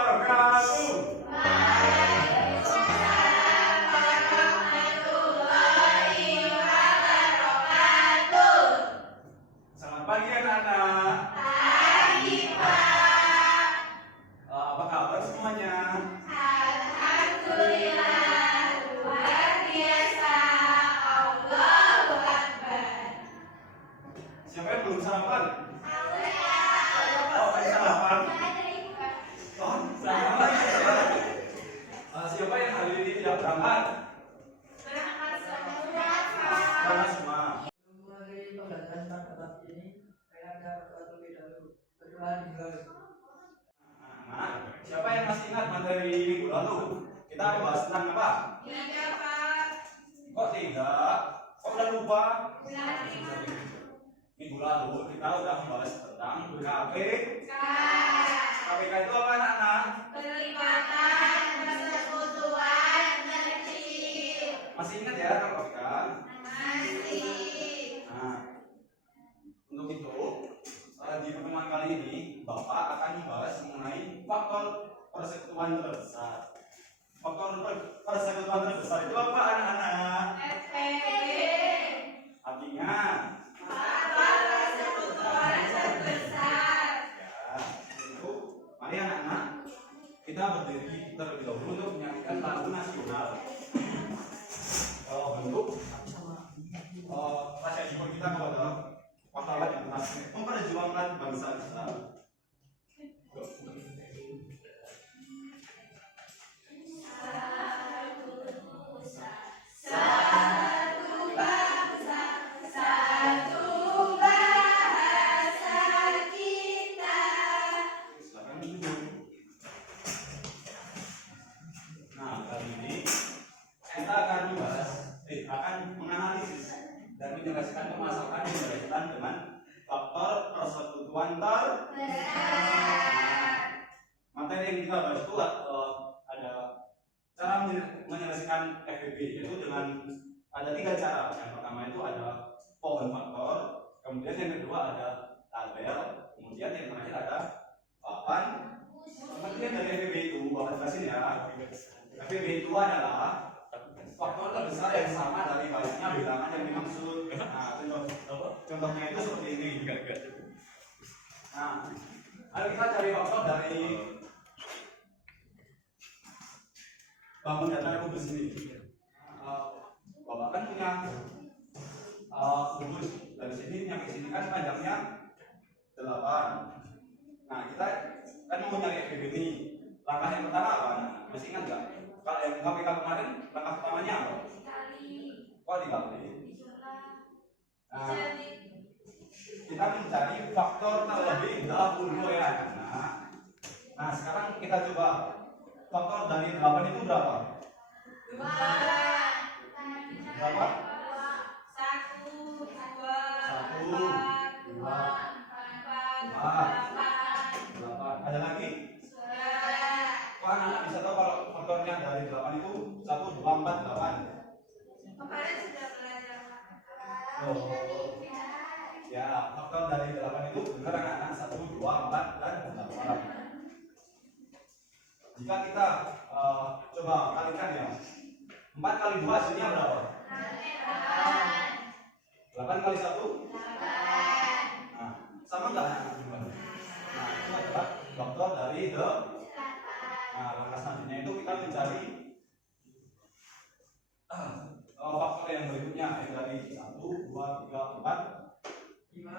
wabarakatuh. Selamat pagi anak-anak. Pagi, Pak. Apa kabar semuanya? Alhamdulillah, luar biasa. Allahu Akbar. Siapa yang belum sarapan? Saya. Oh, tadi sarapan. Pak. Oh, sarapan. Siapa yang hari ini tidak berangkat? Berangkat semua, Pak. Berangkat semua. Memulai pembelajaran tentang kitab ini, saya akan berdoa terlebih dahulu. Berdoa dimulai. Anak, siapa yang masih ingat materi minggu lalu? Kita membahas tentang apa? Iya, Pak. Kok tidak? Kok udah lupa? Berarti Minggu lalu kita udah membahas tentang KPK. Kak. KPK itu apa anak-anak? Pelibatan persekutuan kecil. Masih ingat ya KPK? Masih. Nah, untuk itu di pertemuan kali ini Bapak akan membahas mengenai faktor persekutuan terbesar. Faktor persekutuan terbesar itu apa anak-anak? FPB. Artinya Faktor persekutuan terbesar. ya, itu mari anak-anak kita berdiri terlebih dahulu untuk menyanyikan lagu nasional. Bentuk rasa syukur kita kepada pahlawan yang telah memperjuangkan bangsa kita. Satu bangsa, satu bahasa kita. Silakan duduk. Nah, kali ini kita akan menganalisis dan menjelaskan permasalahan yang berkaitan dengan faktor persekutuan Berat. materi yang kita bahas itu ada cara menyelesaikan FPB, yaitu dengan ada 3 cara. Yang pertama itu ada pohon faktor, kemudian yang kedua ada tabel, kemudian yang terakhir ada papan. Pengertian dari FPB itu Bapak jelasin ya. FPB itu adalah faktor terbesar yang sama dari banyaknya bilangan yang dimaksud. Nah, contohnya itu seperti ini. Nah, ayo kita cari faktor dari bangun data kubus ini. Bapak kan punya kubus dari sini nyampe sini kan panjangnya 8. Nah, kita kan mau nyari FPB ini. Langkah yang pertama apa? Masih ingat nggak? Kalau yang KPK kemarin langkah pertamanya apa? Kok dikali? Nah, kita mencari faktor terlebih dahulu ya anak. Nah, sekarang kita coba faktor dari 8 itu berapa? 2. Berapa? 1, 2, 1, 2, 4, 8. Ada lagi? Kok anak-anak bisa tahu kalau faktornya dari 8 itu 1, 2, 4, 8? Kemarin sudah belajar. Oh. Ya, faktor dari 8 itu benar anak-anak 1, 2, 4, dan 8. Jika kita coba kalikan ya, 4 kali 2 hasilnya berapa? 8 kali 1? Nah, sama nggak anak-anak? Nah, itu adalah faktor dari Nah, langkah selanjutnya itu kita mencari faktor yang berikutnya, yaitu dari 1, 2, 3, 4, 5.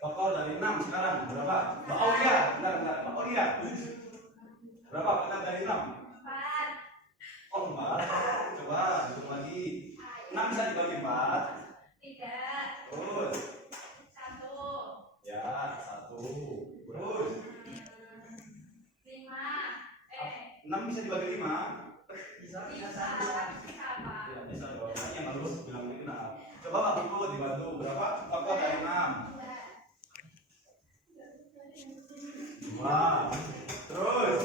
faktor dari 6 sekarang berapa? Oh iya, bentar. Oh iya. Berapa faktor dari 6? 4. Oh 4. Coba hitung lagi. 6 bisa dibagi 4. 3. Terus 1. ya 1. Terus 5. 6 bisa dibagi 5. Bisa Bisa. Apa? Ya, bisa dong. Yang harus bilang ini nah. Coba Pak Pipo dibantu berapa faktor dari 6? 2. Terus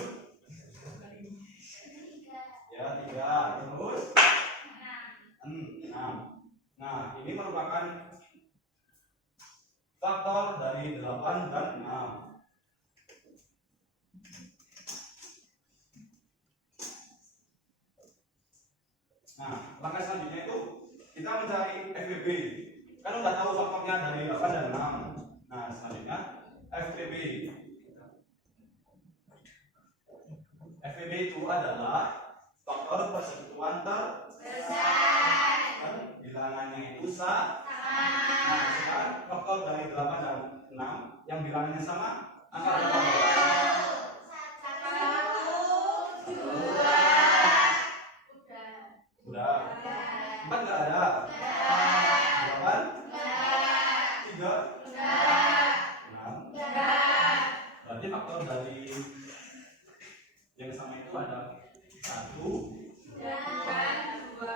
ya 3. Terus 6. Nah, ini merupakan faktor dari 8 dan 6. Nah, langkah selanjutnya itu kita mencari FPB. Kan udah tahu faktornya dari 8 dan 6. Nah, selanjutnya FPB. FPB itu adalah faktor persekutuan terbesar. Bilangannya itu sama. Nah, sekarang faktor dari 8 dan 6 yang bilangannya sama, angka berapa? Udah. 4 nggak ada. 8? 3? 6? Berarti faktor dari yang sama itu ada 1 dan 2.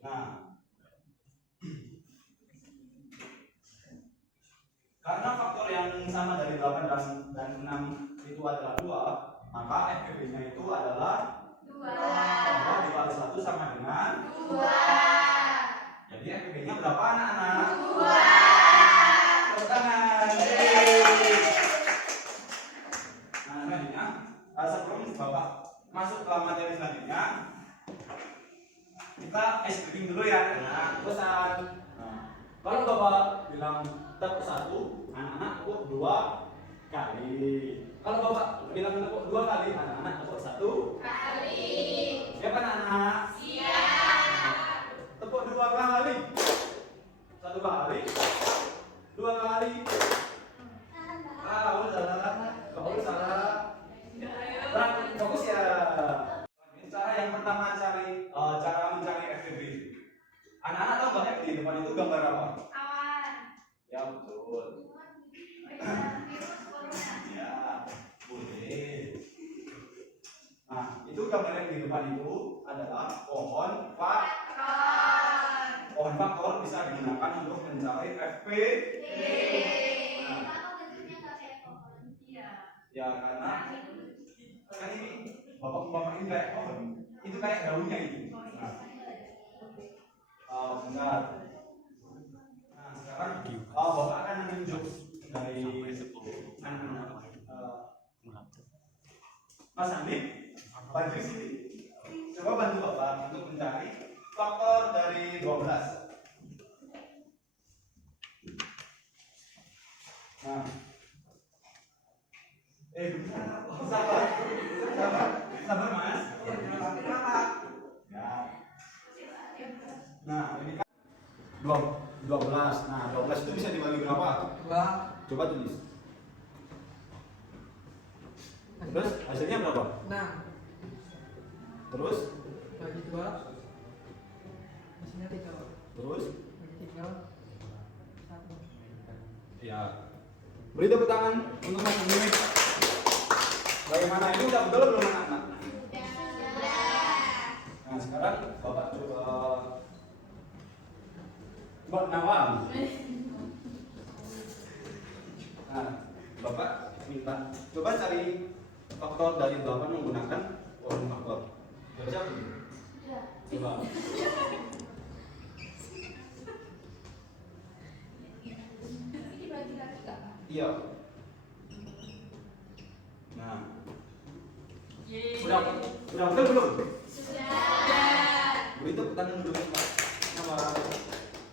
Nah, karena faktor yang sama dari 8 dan 6 itu adalah 2, maka FPB-nya itu adalah 2 dikali 1 sama dengan 2. Jadi FPB-nya berapa anak-anak? 2. Tepuk tangan. Nah, selanjutnya sebelum Bapak masuk ke materi selanjutnya, kita ice breaking dulu ya. Nah, pesan. Nah, kalau Bapak bilang tepuk 1, anak-anak tepuk 2 kali. Kalau Bapak bilang tepuk 2 kali, anak-anak tepuk 1 Kali. siap anak-anak? Siap. Tepuk 2 kali. 1 kali. 2 kali. Udah salah. Kamu salah. Fokus ya. Cara yang pertama cara mencari FPB. Anak-anak tahu nggak FPB di depan itu gambar apa? Awan. Ya betul. Virus corona. Ya boleh. Nah itu gambar yang di depan itu adalah pohon faktor bisa digunakan untuk mencari FPB. Nah, Iya. ya karena kan ini bapak ini kayak pohon, itu kayak daunnya itu. Nah, bentar. Nah sekarang bapak akan menunjuk dari anak-anak. Mas Andi, bantu sini. Coba bantu bapak untuk mencari faktor dari 12. Nah, sabar mas. Ya. Nah, ini kan 12. Nah, 12 itu bisa dibagi berapa? 2. Coba tulis. Terus hasilnya berapa? 6. Terus? Bagi 2. Hasilnya 3. Terus? Bagi 3. 1. Ya. Beri tepuk tangan untuk Mas Andi. Bagaimana ini udah betul belum anak-anak? Nah sekarang bapak coba nawam. Nah bapak minta coba cari faktor dari 8 menggunakan pohon faktor. Coba coba. Iya. Nah. Udah betul belum? Sudah. Beri tepuk tangan dulu Pak.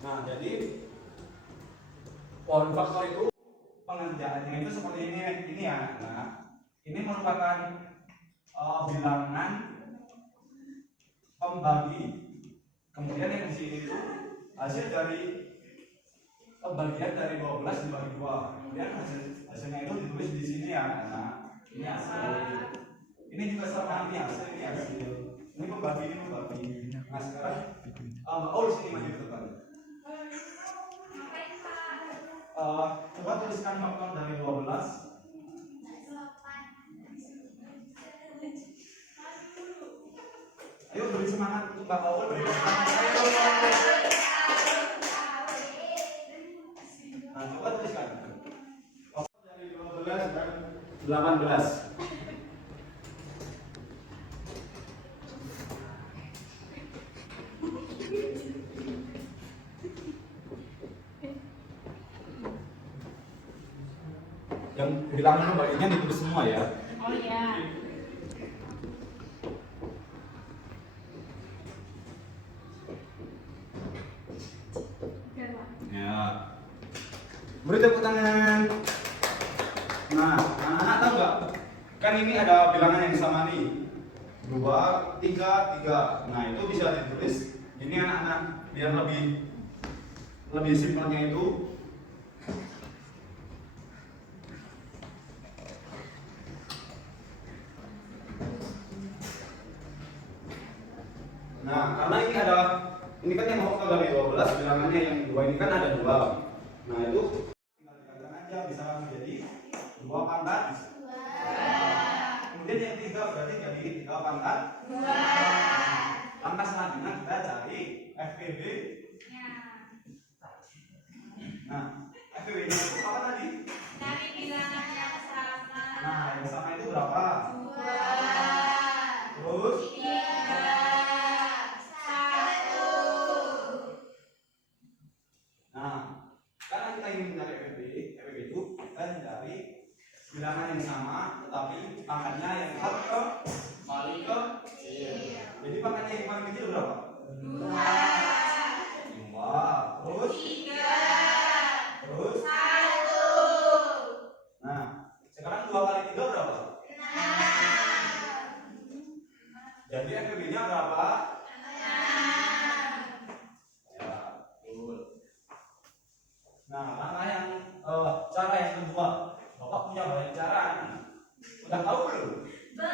Nah, jadi pohon faktor itu pengerjaannya itu seperti ini ya. Nah, ini merupakan bilangan pembagi. Kemudian yang di sini itu hasil dari bagian dari 12 dibagi 2. Kemudian hasilnya itu ditulis di sini ya. Nah, ini hasil. Ini juga sama ini hasil. Ini pembagi. Nah, sekarang Mbak Ol sini maju ke depan. Coba tuliskan faktor dari 12. Ayo beri semangat untuk Mbak Ol. Nah, coba tuliskan. Faktor dari 12 dan 18. yang bilangan baginya ditulis semua ya. Oh iya. Ya. Beri tepuk tangan. Nah, anak-anak tahu nggak? Kan ini ada bilangan yang sama nih. 2, 3, 3. Nah, itu bisa ditulis. Ini anak-anak biar lebih simpelnya itu. Nah, karena ini kan yang faktor dari 12, bilangannya yang 2 ini kan ada 2. Nah, itu tinggal dikalikan aja bisa menjadi 2 pangkat. Kemudian yang 3 berarti jadi 3 pangkat. Langkah selanjutnya kita cari FPB. Nah, FPB nya itu apa tadi? Dari bilangan yang sama. Nah, yang sama itu berapa? 2, Terus 3, 1. nah, karena kita ingin mencari FPB itu kita mencari bilangan yang sama tetapi pangkatnya yang paling kecil. Jadi pangkatnya yang paling kecil berapa? 2, 2. Terus 3, terus 1. nah, sekarang 2 kali 3 berapa? 6. Jadi FPB nya berapa? 6. Ya, betul. Nah, langkah yang cara yang kedua, Bapak punya banyak cara. Udah tahu belum? Belum.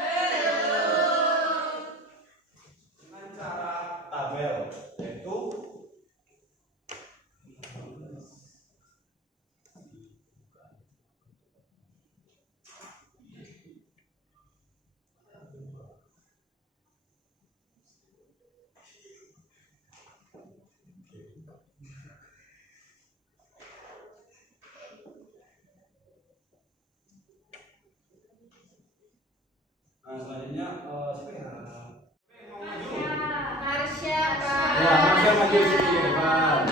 Dengan cara tabel, yaitu nah, selanjutnya siapa ya? Siapa yang mau maju? Marsha, Pak. Ya, Marsha maju di sini depan.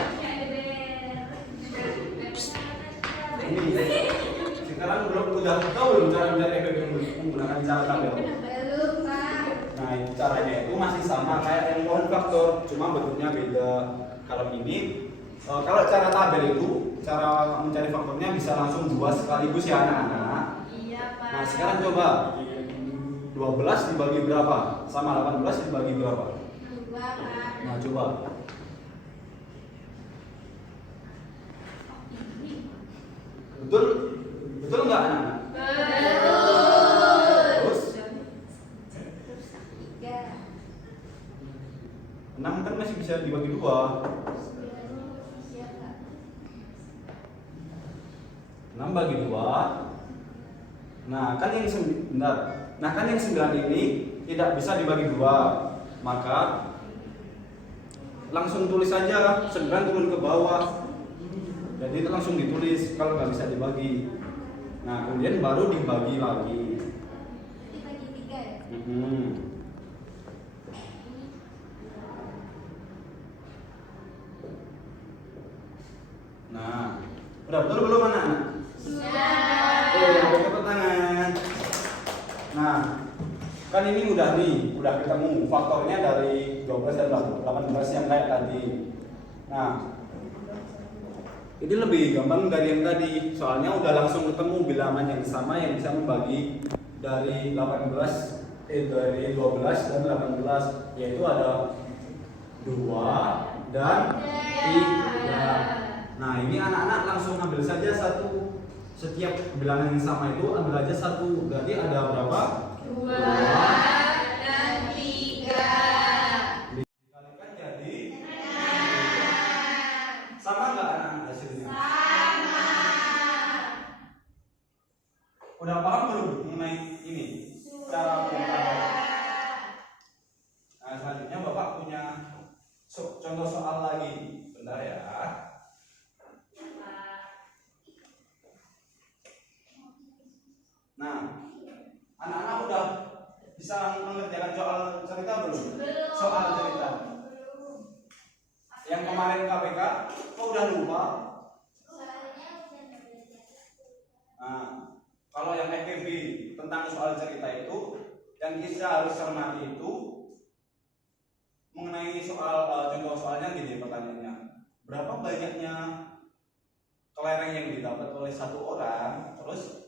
Ini sekarang udah tahu belum cara mencari FPB menggunakan cara tabel? Belum, Pak. Nah, itu caranya itu masih sama kayak yang pohon faktor, cuma bentuknya beda. Kalau ini, kalau cara tabel itu, cara mencari faktornya bisa langsung 2 sekaligus ya anak-anak. Iya, Pak. Nah, sekarang coba 12 dibagi berapa? Sama 18 dibagi berapa? 2, Pak. Nah, coba. Betul? Betul nggak anak-anak? Betul. Terus 3. 6 kan masih bisa dibagi 2. 6 bagi 2. Nah, kan yang 9 ini tidak bisa dibagi 2. Maka langsung tulis saja 9 turun ke bawah. Jadi itu langsung ditulis kalau nggak bisa dibagi. Nah, kemudian baru dibagi lagi. Dibagi 3 ya? Nah, udah betul belum anak-anak? Sudah. Tepuk tangan. Nah, kan ini udah ketemu faktornya dari 12 dan 18 yang kayak tadi. Nah, ini lebih gampang dari yang tadi, soalnya udah langsung ketemu bilangan yang sama yang bisa membagi dari 12 dan 18, yaitu ada 2 dan 3. Nah, ini anak-anak langsung ambil saja satu. Setiap bilangan yang sama itu ambil aja satu. Berarti ada berapa? 2 dan 3. Dikalikan jadi 6. sama nggak anak-anak hasilnya? Sama. Udah paham belum mengenai ini? Cara pengetahuan. Nah, selanjutnya Bapak punya contoh soal lagi. Bentar ya. Nah, anak-anak udah bisa mengerjakan soal cerita belum? Belum. Soal cerita. Belum. Yang kemarin KPK, kok udah lupa? Soalnya udah belajar. Nah, tentang soal cerita itu yang kita harus cermati itu mengenai soal contoh soalnya gini pertanyaannya, berapa banyaknya kelereng yang didapat oleh satu orang. Terus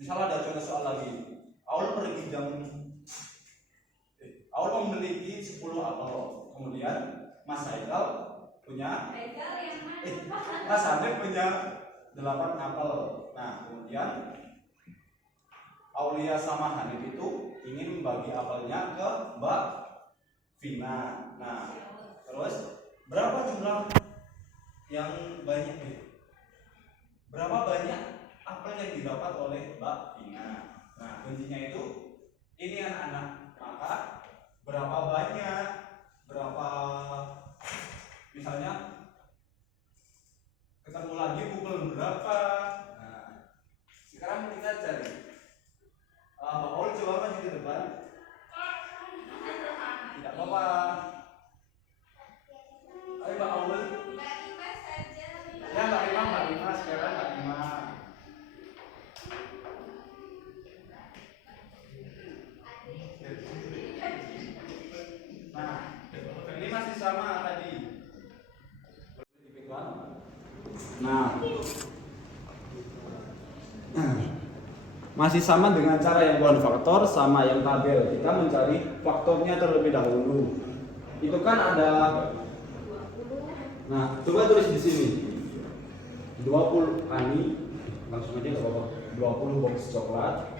misalnya ada contoh soal lagi, Aul memiliki 10 apel, kemudian Mas Haikal punya Mas Hanif punya 8 apel. Nah, kemudian Aulia sama Hanif itu ingin membagi apelnya ke Mbak Vina. Nah, terus berapa jumlah yang banyak nih? Berapa banyak apel yang didapat oleh Mbak Vina? Nah, kuncinya itu ini anak-anak. Maka berapa banyak, misalnya ketemu lagi pukul berapa. Nah, sekarang kita cari. Mbak Aul coba maju ke depan. Tidak apa-apa. Ayo Mbak Aul. Ya Mbak Rima sekarang Mbak Rima. Nah, ini masih sama tadi. Nah, masih sama dengan cara yang bukan faktor sama yang tabel. Kita mencari faktornya terlebih dahulu. Itu kan ada. Nah, coba tulis di sini. 20 ani langsung aja enggak apa-apa. 20 box coklat.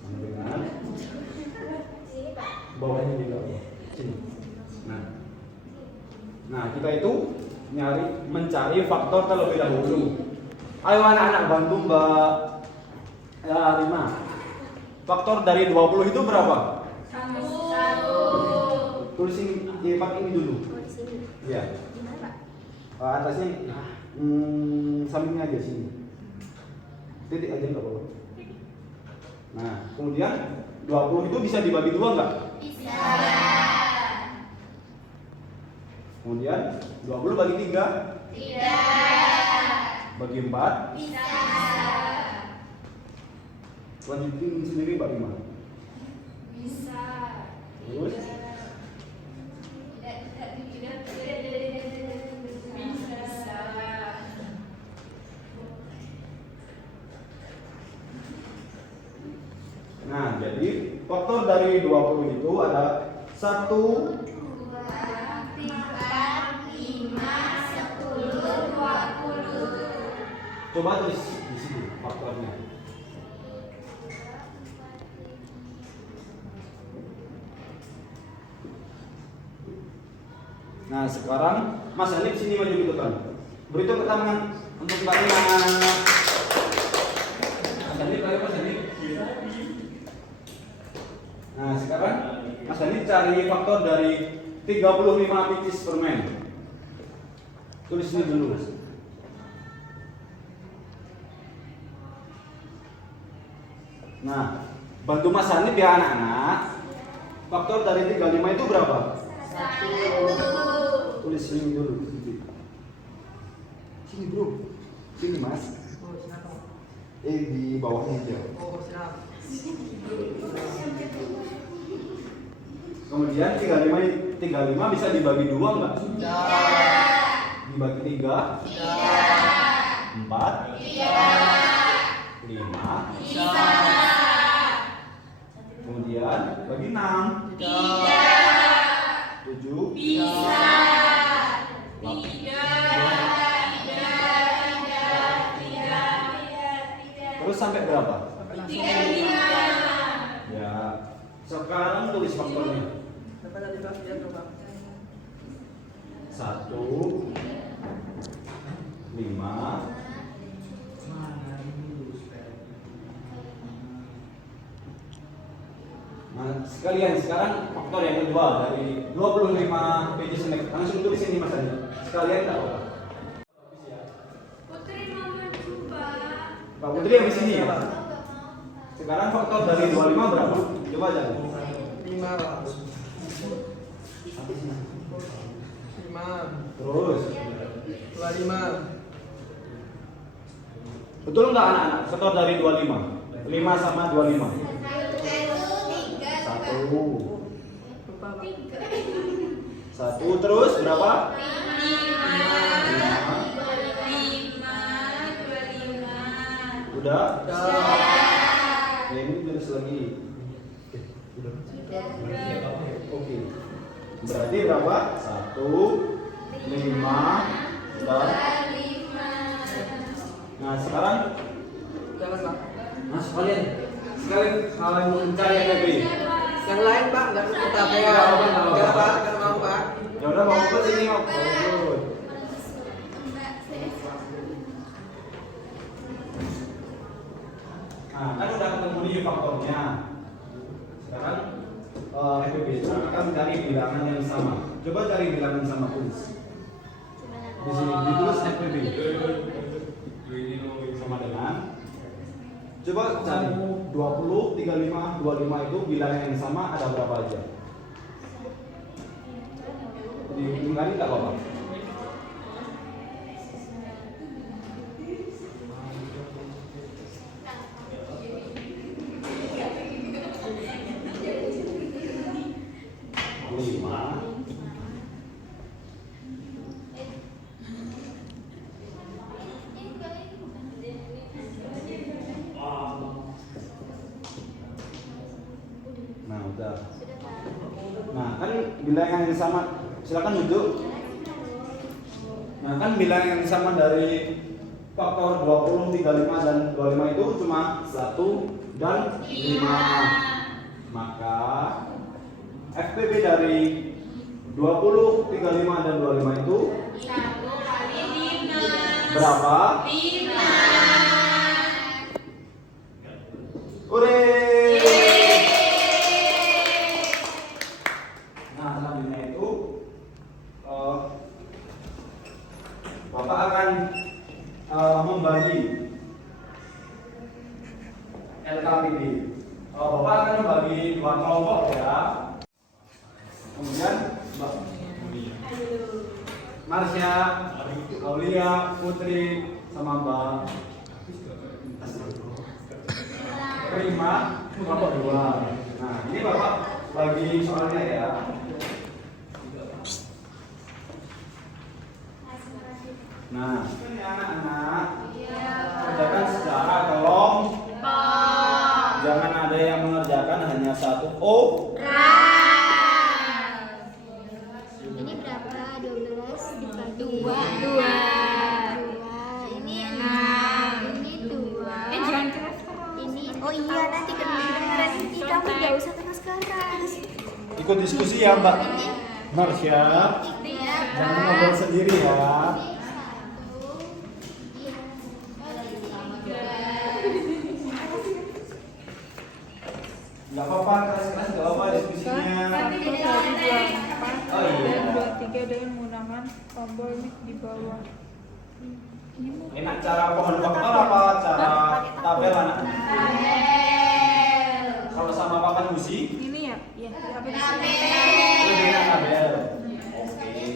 Sama dengan bawahnya juga sini. Nah, kita itu mencari faktor terlebih dahulu. Ayo anak-anak bantu Mbak Rima. Faktor dari 20 itu berapa? 1. Tulisin di part ini dulu. Iya. Atasnya sampingnya aja sini. Titik aja enggak apa-apa. Nah, kemudian 20 itu bisa dibagi 2 enggak? Bisa. Kemudian 20 bagi 3? Tidak. Bagi 4? Bisa. Lanjutin sendiri Mbak Rima. Bisa. Terus? Nah, jadi faktor dari 20 itu ada 1, 2, 3, 5, 10, 20. coba tulis di sini faktornya. Nah, sekarang Mas Hanif sini maju ke depan. Beri tepuk tangan untuk Mbak Rima. Mas Hanif, ayo Mas Hanif. Nah, sekarang Mas Hanif cari faktor dari 35 pieces permen. Tulis ini dulu. Nah, bantu Mas Hanif ya anak-anak. Faktor dari 35 itu berapa? 1. Tulis sini dulu. Sini bro. Sini Mas. Oh, siapa? Di bawahnya aja. Oh, siapa? Kemudian 35 bisa dibagi 2 enggak? Tidak. Dibagi 3? Tidak. 4? Tidak. 5? Bisa. Kemudian bagi 6? Tidak. 7? Bisa. 8? Terus sampai berapa? 35. Ya. Sekarang tulis faktornya. Berapa tadi Pak? Lihat coba. 1, 5. Nah, sekalian sekarang faktor yang kedua dari 25 pages next. Langsung tulis ini Mas Adi. Sekalian enggak apa-apa. Putri mau maju, Pak. Pak Putri habis ini ya. Sekarang faktor dari 25 berapa? Coba aja. 5 Pak. Terus. 25. Betul nggak anak-anak? Setor dari 25. 5 sama 25. 1. 1 terus berapa? 5. Udah? Ya, ini terus lagi. Oke. Berarti berapa? 1, 5, dan. Nah sekarang, Jangan Pak. mas kalian kalian mau mencari FVB. Yang lain Pak, nggak kita Nggak pegang. apa-apa, nggak Nggak apa-apa. Pak, nggak mau Pak. Ya udah mau ke sini mau. Good. Nah kan udah ketemu nih faktornya. Sekarang FVB sekarang kan cari bilangan yang sama. Coba cari bilangan sama tulis. Di sini ditulis FVB sama dengan. Coba cari 20, 35, 25 itu bilangan yang sama ada berapa aja? Diulangi tak apa-apa? Nah, udah. Nah, kan bilangan yang sama, silakan duduk. Nah, kan bilangan yang sama dari faktor 20, 35 dan 25 itu cuma 1 dan 5. Maka FPB dari 20, 35 dan 25 itu 1 kali 5. berapa? 5. Ure! Nah, selanjutnya itu Bapak akan membagi LKPD. Bapak akan membagi 2 kelompok ya. Kemudian Mbak Marsha, Aulia, Putri, sama Mbak Prima, kelompok 2. Nah, ini Bapak bagi soalnya ya. Nah, ini anak-anak kerjakan secara kelompok. Jangan ada yang mengerjakan hanya satu Ini berapa? 12 dibagi 2. Ini 6. Ini 2. Jangan keras. Ini oh iya nanti kedengeran ini kamu enggak usah keras keras. Ikut diskusi ya Mbak Marsha. Jangan ngobrol sendiri ya. Nggak apa-apa, keras-keras nggak apa-apa diskusinya. Oh iya. 23 dengan menggunakan tombol di bawah. Enak cara pohon faktor apa cara tabel anak? Kalau sama papan busi? Ini ya? Iya. Apa di Tabel. Lebih enak tabel. Oke.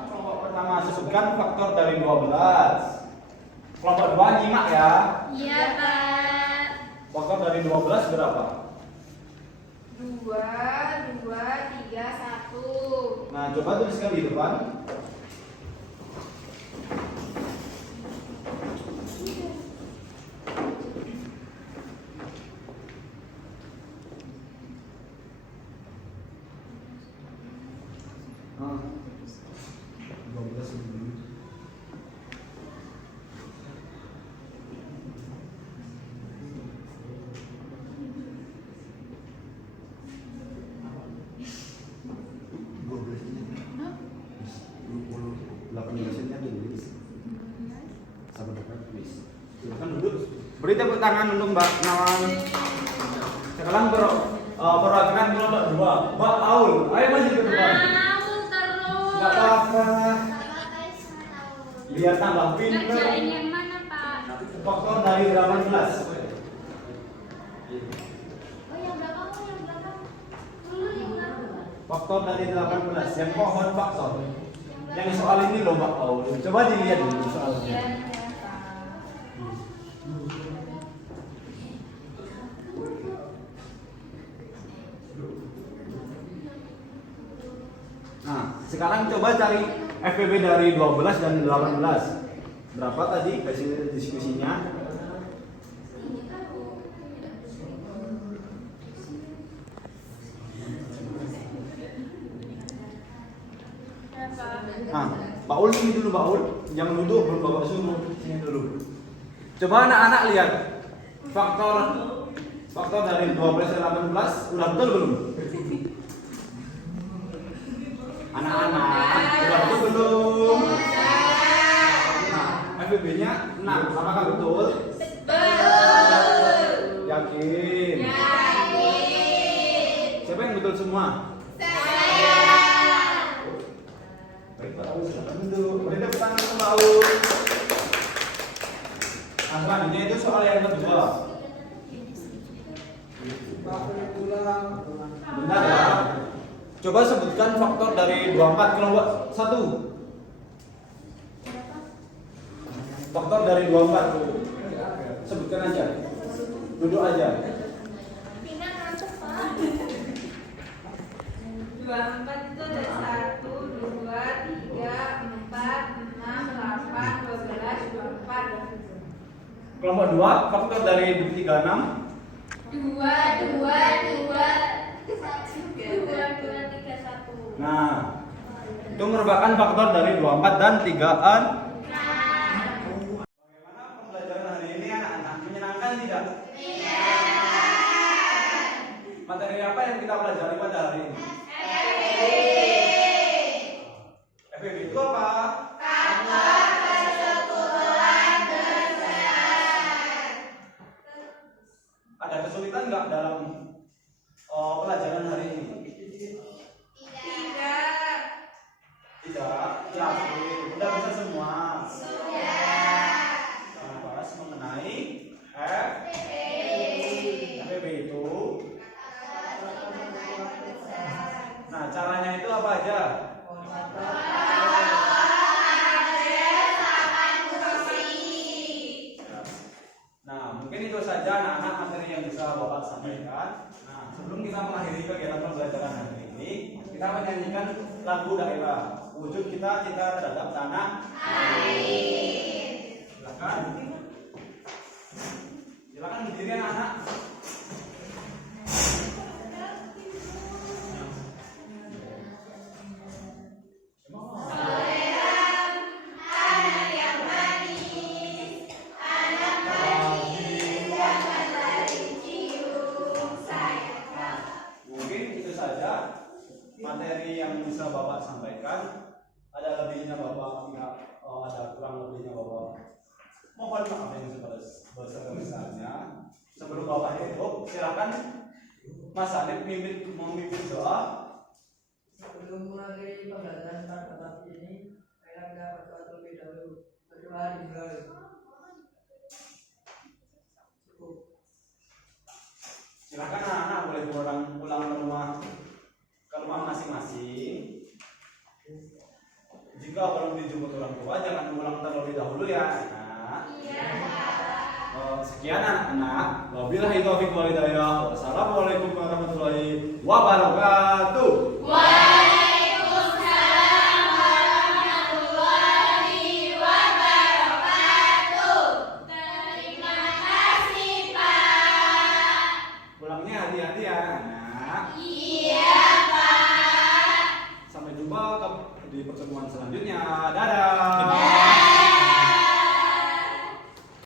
Kelompok pertama sebutkan faktor dari 12. Kelompok 2 nyimak ya. Iya, Pak. Faktor dari 12 berapa? 2, 3, 1. Nah, coba tuliskan di depan. Ah, 12 ini. Silakan duduk. Beri tepuk tangan untuk Mbak Nawan. Sekarang perwakilan kelompok 2. Mbak Aul, ayo maju ke depan. Enggak apa-apa. Biar tambah pintar. Kerjain yang mana, Pak? Faktor dari 18. Oh, yang belakang, yang belakang. Dulu yang belakang. faktor dari 18 yang pohon faktor. Yang soal ini loh Mbak Paul. Coba dilihat dulu soalnya. Nah, sekarang coba cari FPB dari 12 dan 18. Berapa tadi hasil diskusinya? Nah, Pak Ul ini dulu Pak Ul, jangan duduk belum Bapak suruh sini dulu. Coba anak-anak lihat faktor dari 12 dan 18 udah betul belum? Anak-anak udah betul belum? Nah, FBB-nya 6, apakah betul? Betul. Yakin? Yakin. Siapa yang betul semua? Beri tepuk tangan untuk Mbak Ul. Nah, selanjutnya itu soal yang kedua. Benar ya? Coba sebutkan faktor dari 24 kelompok 1. Faktor dari 24. Sebutkan aja. Duduk aja. 24 itu ada 1, 2, 3, 4, 6, 8, 12, 24. Kelompok 2, faktor dari 36. 2, 2, 3, 1. Nah, itu merupakan faktor dari 24 dan 3-an. Bagaimana pembelajaran hari ini anak-anak? Menyenangkan tidak? Materi apa yang kita pelajari pada hari ini? FBB itu apa? Ada kesulitan nggak dalam pelajaran hari ini? Tidak. Yakin? Udah bisa semua? Kita bahas mengenai FBB itu. Nah, caranya itu apa aja? Nah, mungkin itu saja anak-anak materi yang bisa Bapak sampaikan. Nah, sebelum kita mengakhiri kegiatan pembelajaran hari ini, kita menyanyikan lagu daerah. Wujud kita terhadap tanah air. Silakan berdiri anak-anak. Materi yang bisa Bapak sampaikan. Ada lebihnya Bapak, ada kurang lebihnya Bapak. Mohon maaf yang sebesar-besarnya. Sebelum Bapak tutup, silakan Mas Hanif memimpin doa. Sebelum mulai pembelajaran pada ini, saya akan berdoa terlebih dahulu. Berdoa dimulai. Cukup. Silakan anak-anak boleh pulang ke rumah masing-masing. Jika belum dijemput orang tua, jangan pulang terlebih dahulu ya anak. Sekian anak-anak. Wabillahi taufiq wal hidayah. Wassalamualaikum warahmatullahi wabarakatuh. Waalaikumsalam warahmatullahi wabarakatuh. Terima kasih Pak. Pulangnya hati-hati ya anak. Iya Pak. Sampai jumpa di pertemuan selanjutnya. Dadah.